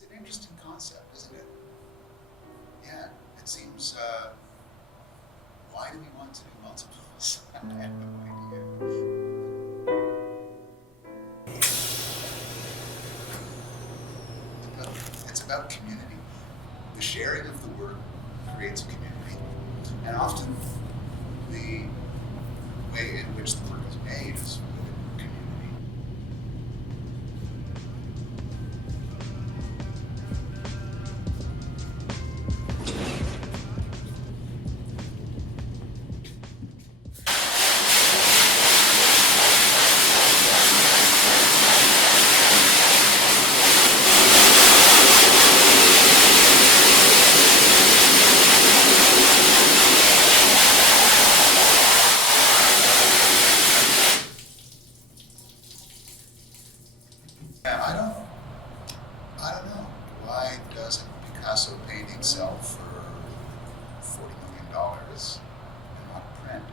It's an interesting concept, isn't it? Yeah, it seems, why do we want to do multiples? I have no idea. It's about community. The sharing of the work creates a community. And often the way in which the work is made is within community. Yeah, I don't know. Why doesn't Picasso paint himself for $40 million and not print?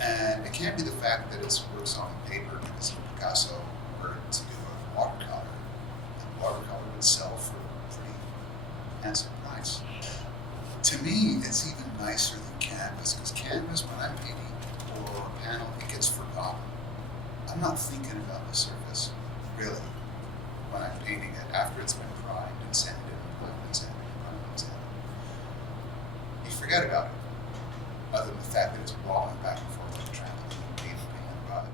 And it can't be the fact that his work's on paper, because Picasso learned to do a watercolor, and watercolor would sell for a pretty handsome price. To me, it's even nicer than canvas, because canvas, when I'm painting or a panel, it gets forgotten. I'm not thinking about the surface, really, when I'm painting it after it's been primed and sanded and primed and sanded and primed and sanded. You forget about it, other than the fact that it's rolling back and forth like a trampoline, paint and rod.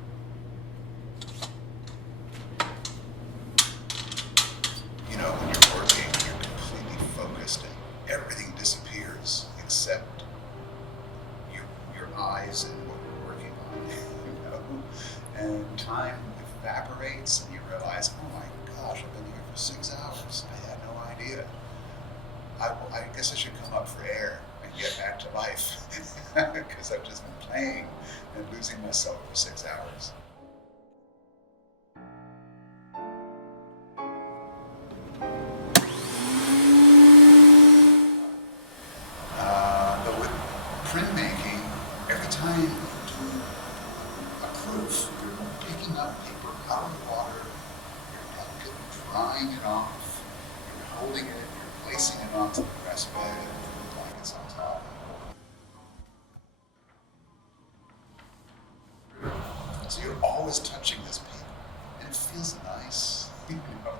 You know, when you're working, you're completely focused and everything disappears except your eyes and what you're working on, you know? And time evaporates and you realize, oh my gosh, I've been here for 6 hours. I had no idea. I guess I should come up for air and get back to life because I've just been playing and losing myself for 6 hours. But with printmaking, every time you do a proof, you're picking up paper out of the water, you're delicately drying it off, you're holding it, you're placing it onto the press bed, and applying it on top. So you're always touching this paper, and it feels nice, you know.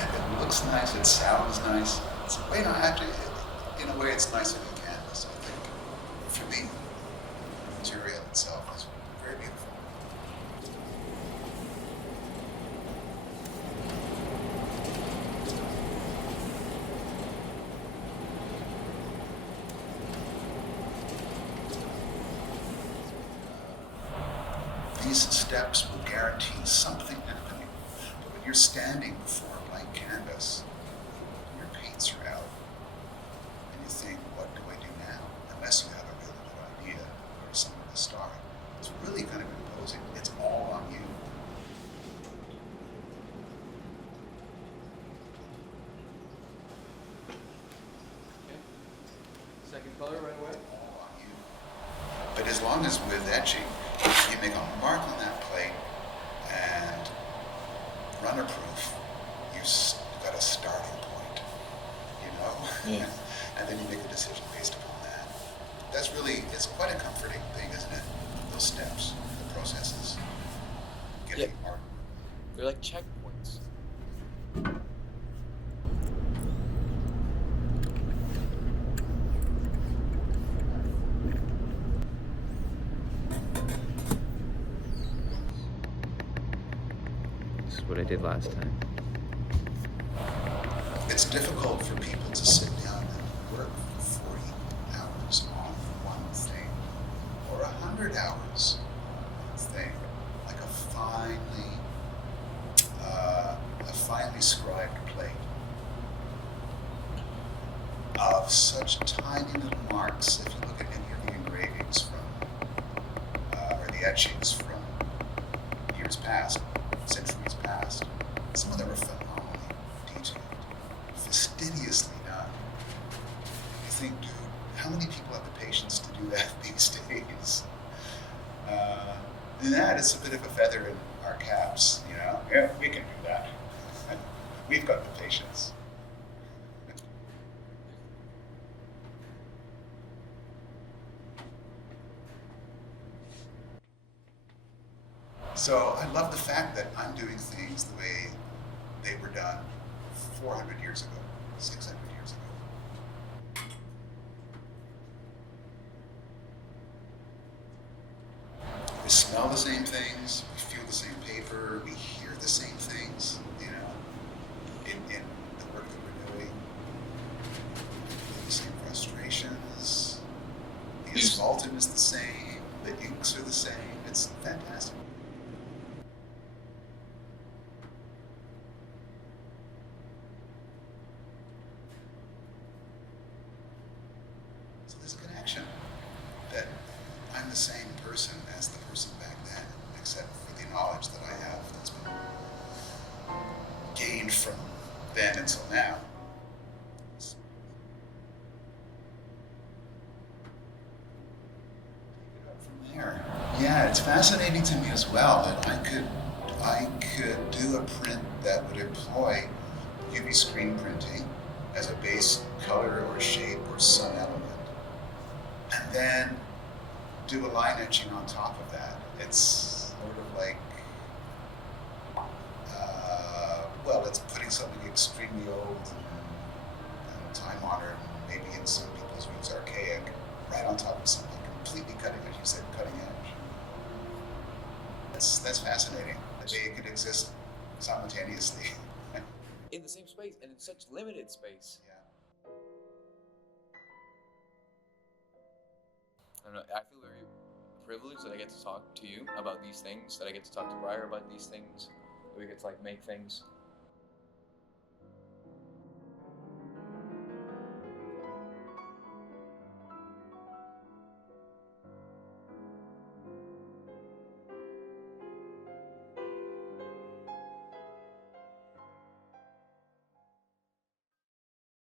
It looks nice, it sounds nice. You know, actually, in a way, it's nicer than canvas, I think. For me, the material itself is very beautiful. These steps will guarantee something happening. But when you're standing before a blank canvas, your paints are out, and you think, what do I do now? Unless you have a really good idea or somewhere to start. It's really kind of imposing. It's all on you. Okay. Second color right away. All on you. But as long as with etching, you make a mark on that plate and runner proof, you've got a starting point, you know? Yeah. And then you make a decision based upon that. That's really, it's quite a comforting thing, isn't it? Those steps, the processes, getting art. They're like checkpoints. This is what I did last time. It's difficult for people to sit down and work for 40 hours on one thing, or 100 hours on one thing, like a finely scribed plate of such tiny little marks. If you look at any of the engravings from, or the etchings from your years past, centuries past. Some of them are phenomenally detailed, fastidiously done. You think, dude, how many people have the patience to do that these days? And that is a bit of a feather in our caps, you know? Yeah, we can do that. We've got the patience. So I love the fact that I'm doing things the way they were done 400 years ago, 600 years ago. We smell the same things, we feel the same paper, we hear the same things, you know, in the work that we're doing. The same frustrations, the asphaltum is the same, the inks are the same, it's fantastic. So there's a connection that I'm the same person as the person back then, except for the knowledge that I have that's been gained from then until now. From there, yeah, it's fascinating to me as well that I could do a print that would employ UV screen printing as a base color or shape or some element, and then do a line etching on top of that. It's sort of like, well, it's putting something extremely old and time-honored, maybe in some people's views archaic, right on top of something completely cutting, as you said, cutting edge. That's fascinating. The way it could exist simultaneously. In the same space and in such limited space. Yeah. I don't know. I feel very privileged that I get to talk to you about these things. That I get to talk to Briar about these things. That we get to like make things